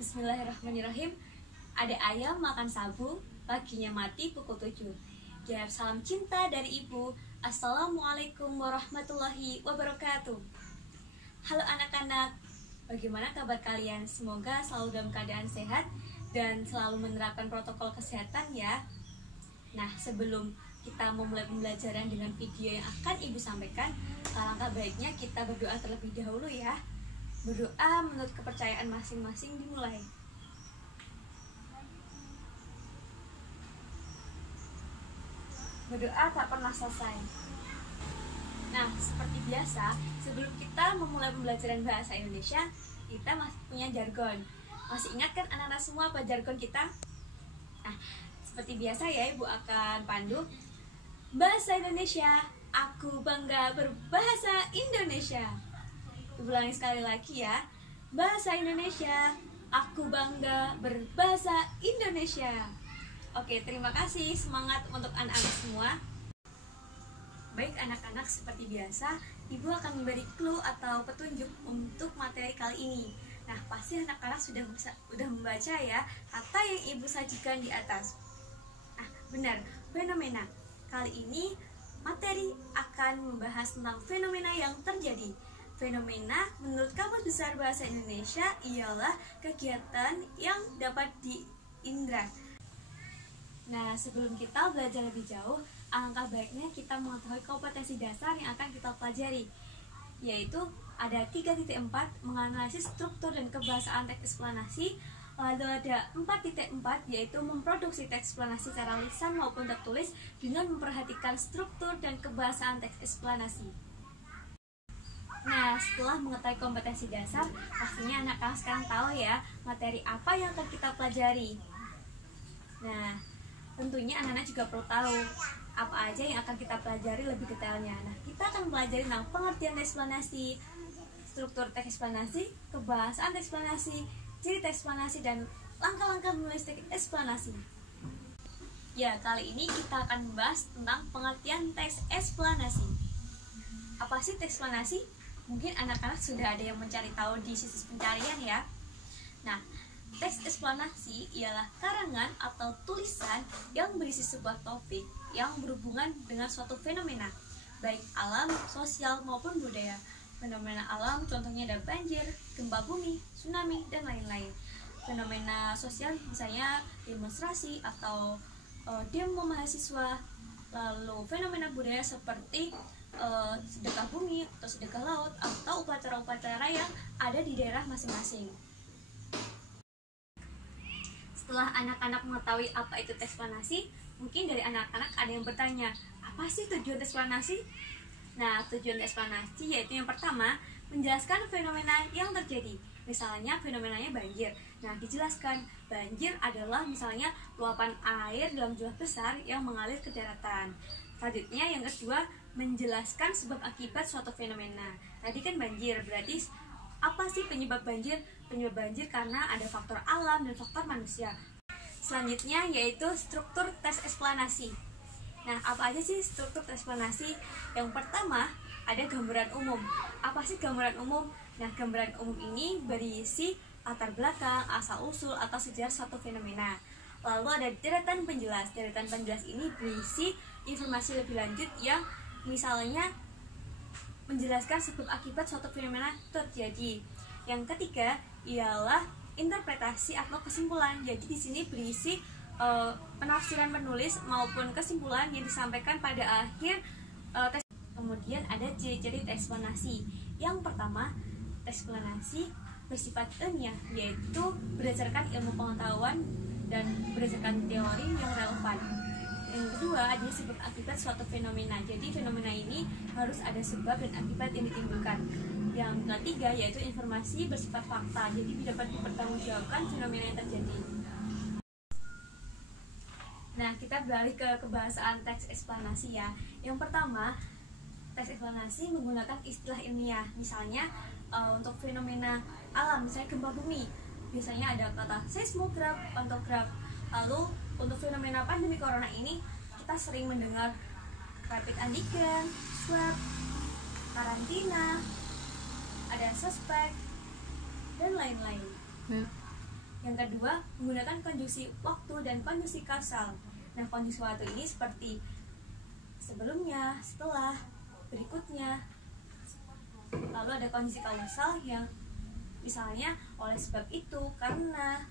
Bismillahirrahmanirrahim. Ada ayam makan sabu, paginya mati pukul 7. Jawab salam cinta dari ibu. Assalamualaikum warahmatullahi wabarakatuh. Halo anak-anak, bagaimana kabar kalian? Semoga selalu dalam keadaan sehat dan selalu menerapkan protokol kesehatan ya. Nah, sebelum kita memulai pembelajaran dengan video yang akan ibu sampaikan, alangkah baiknya kita berdoa terlebih dahulu ya. Berdoa menurut kepercayaan masing-masing dimulai. Berdoa tak pernah selesai. Nah, seperti biasa, sebelum kita memulai pembelajaran bahasa Indonesia, kita masih punya jargon. Masih ingat kan anak-anak semua apa jargon kita? Nah, seperti biasa ya, ibu akan pandu. Bahasa Indonesia, aku bangga berbahasa Indonesia. Ulangi sekali lagi ya. Bahasa Indonesia, aku bangga berbahasa Indonesia. Oke, terima kasih. Semangat untuk anak-anak semua. Baik anak-anak, seperti biasa, ibu akan memberi clue atau petunjuk untuk materi kali ini. Nah, pasti anak-anak sudah membaca ya kata yang ibu sajikan di atas. Nah, benar, fenomena. Kali ini materi akan membahas tentang fenomena yang terjadi. Fenomena menurut Kamus Besar Bahasa Indonesia ialah kegiatan yang dapat diindra. Nah, sebelum kita belajar lebih jauh, alangkah baiknya kita mengetahui kompetensi dasar yang akan kita pelajari, yaitu ada 3.4 menganalisis struktur dan kebahasaan teks eksplanasi, lalu ada 4.4 yaitu memproduksi teks eksplanasi secara lisan maupun tertulis dengan memperhatikan struktur dan kebahasaan teks eksplanasi. Nah, setelah mengetahui kompetensi dasar, pastinya anak-anak sekarang tahu ya materi apa yang akan kita pelajari. Nah, tentunya anak-anak juga perlu tahu apa aja yang akan kita pelajari lebih detailnya. Nah, kita akan pelajari tentang pengertian teks eksplanasi, struktur teks eksplanasi, kebahasaan teks eksplanasi, ciri teks eksplanasi, dan langkah-langkah menulis teks eksplanasi. Ya, kali ini kita akan membahas tentang pengertian teks eksplanasi. Apa sih teks eksplanasi? Mungkin anak-anak sudah ada yang mencari tahu di situs pencarian ya. Nah, teks eksplanasi ialah karangan atau tulisan yang berisi sebuah topik yang berhubungan dengan suatu fenomena, baik alam, sosial, maupun budaya. Fenomena alam contohnya ada banjir, gempa bumi, tsunami, dan lain-lain. Fenomena sosial misalnya demonstrasi atau demo mahasiswa. Lalu fenomena budaya seperti sedekah bumi atau sedekah laut atau upacara-upacara yang ada di daerah masing-masing. Setelah anak-anak mengetahui apa itu teks eksplanasi, mungkin dari anak-anak ada yang bertanya, apa sih tujuan teks eksplanasi? Nah, tujuan teks eksplanasi yaitu yang pertama, menjelaskan fenomena yang terjadi. Misalnya fenomenanya banjir. Nah, dijelaskan banjir adalah misalnya luapan air dalam jumlah besar yang mengalir ke daratan. Selanjutnya yang kedua, menjelaskan sebab akibat suatu fenomena. Tadi kan banjir, berarti apa sih penyebab banjir? Penyebab banjir karena ada faktor alam dan faktor manusia. Selanjutnya yaitu struktur teks eksplanasi. Nah, apa aja sih struktur teks eksplanasi? Yang pertama, ada gambaran umum. Apa sih gambaran umum? Nah, gambaran umum ini berisi latar belakang, asal-usul, atau sejarah suatu fenomena. Lalu ada deretan penjelas. Deretan penjelas ini berisi informasi lebih lanjut yang misalnya menjelaskan sebab akibat suatu fenomena terjadi. Yang ketiga ialah interpretasi atau kesimpulan. Jadi di sini berisi penafsiran penulis maupun kesimpulan yang disampaikan pada akhir teks. Kemudian ada ciri-ciri teks eksplanasi. Yang pertama, teks eksplanasi bersifat ilmiah, yaitu berdasarkan ilmu pengetahuan dan berdasarkan teori yang relevan. Yang kedua, ada sebab akibat suatu fenomena. Jadi fenomena ini harus ada sebab dan akibat yang ditimbulkan. Yang ketiga yaitu informasi bersifat fakta. Jadi dapat dipertanggungjawabkan fenomena yang terjadi. Nah, kita beralih ke kebahasaan teks eksplanasi ya. Yang pertama, teks eksplanasi menggunakan istilah ilmiah. Misalnya untuk fenomena alam, misalnya gempa bumi, biasanya ada kata seismograf, pantograf. Lalu untuk fenomena pandemi corona ini, kita sering mendengar rapid antigen, swab, karantina, ada suspek, dan lain-lain. Yang kedua, menggunakan konjungsi waktu dan konjungsi kausal. Nah, konjungsi waktu ini seperti sebelumnya, setelah, berikutnya. Lalu ada konjungsi kausal yang misalnya oleh sebab itu, karena.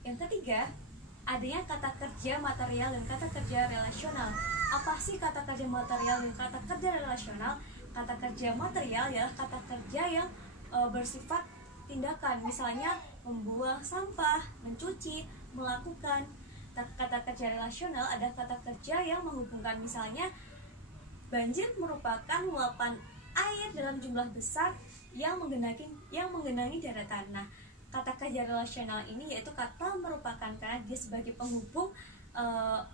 Yang ketiga, adanya kata kerja material dan kata kerja relasional. Apa sih kata kerja material dan kata kerja relasional? Kata kerja material ialah kata kerja yang bersifat tindakan, misalnya membuang sampah, mencuci, melakukan. Kata kerja relasional ada kata kerja yang menghubungkan, misalnya banjir merupakan luapan air dalam jumlah besar yang menggenangi daratan. Nah, kata kerja relasional ini yaitu kata merupakan karena dia sebagai penghubung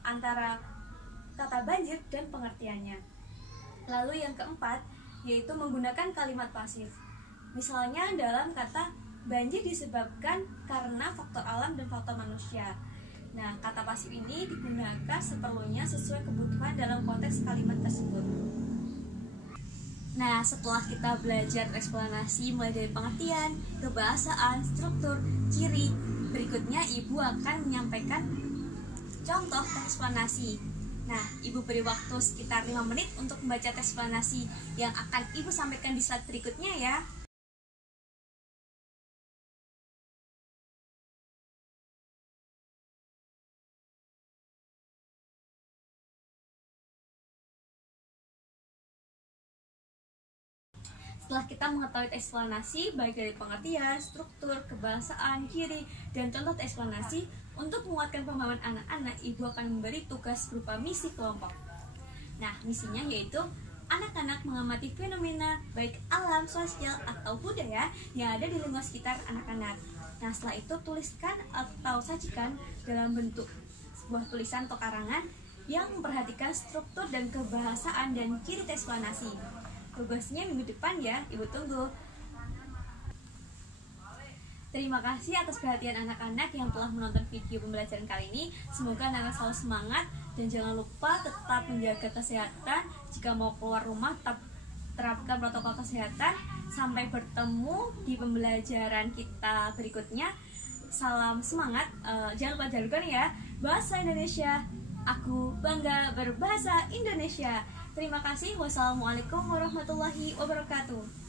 antara kata banjir dan pengertiannya. Lalu yang keempat yaitu menggunakan kalimat pasif. Misalnya dalam kata banjir disebabkan karena faktor alam dan faktor manusia. Nah, kata pasif ini digunakan seperlunya sesuai kebutuhan dalam konteks kalimat tersebut. Nah, setelah kita belajar eksplanasi mulai dari pengertian, kebahasaan, struktur, ciri, berikutnya Ibu akan menyampaikan contoh eksplanasi. Nah, Ibu beri waktu sekitar 5 menit untuk membaca eksplanasi yang akan Ibu sampaikan di slide berikutnya ya. Setelah kita mengetahui eksplanasi baik dari pengertian, struktur, kebahasaan, ciri, dan contoh eksplanasi, untuk menguatkan pemahaman anak-anak, Ibu akan memberi tugas berupa misi kelompok. Nah, misinya yaitu anak-anak mengamati fenomena baik alam, sosial, atau budaya yang ada di lingkungan sekitar anak-anak. Nah, setelah itu tuliskan atau sajikan dalam bentuk sebuah tulisan atau karangan yang memperhatikan struktur dan kebahasaan dan ciri eksplanasi. Tugasnya minggu depan ya, Ibu tunggu. Terima kasih atas perhatian anak-anak yang telah menonton video pembelajaran kali ini. Semoga anak-anak selalu semangat dan jangan lupa tetap menjaga kesehatan. Jika mau keluar rumah tetap terapkan protokol kesehatan. Sampai bertemu di pembelajaran kita berikutnya. Salam semangat, jangan lupa jargon ya. Bahasa Indonesia, aku bangga berbahasa Indonesia. Terima kasih. Wassalamualaikum warahmatullahi wabarakatuh.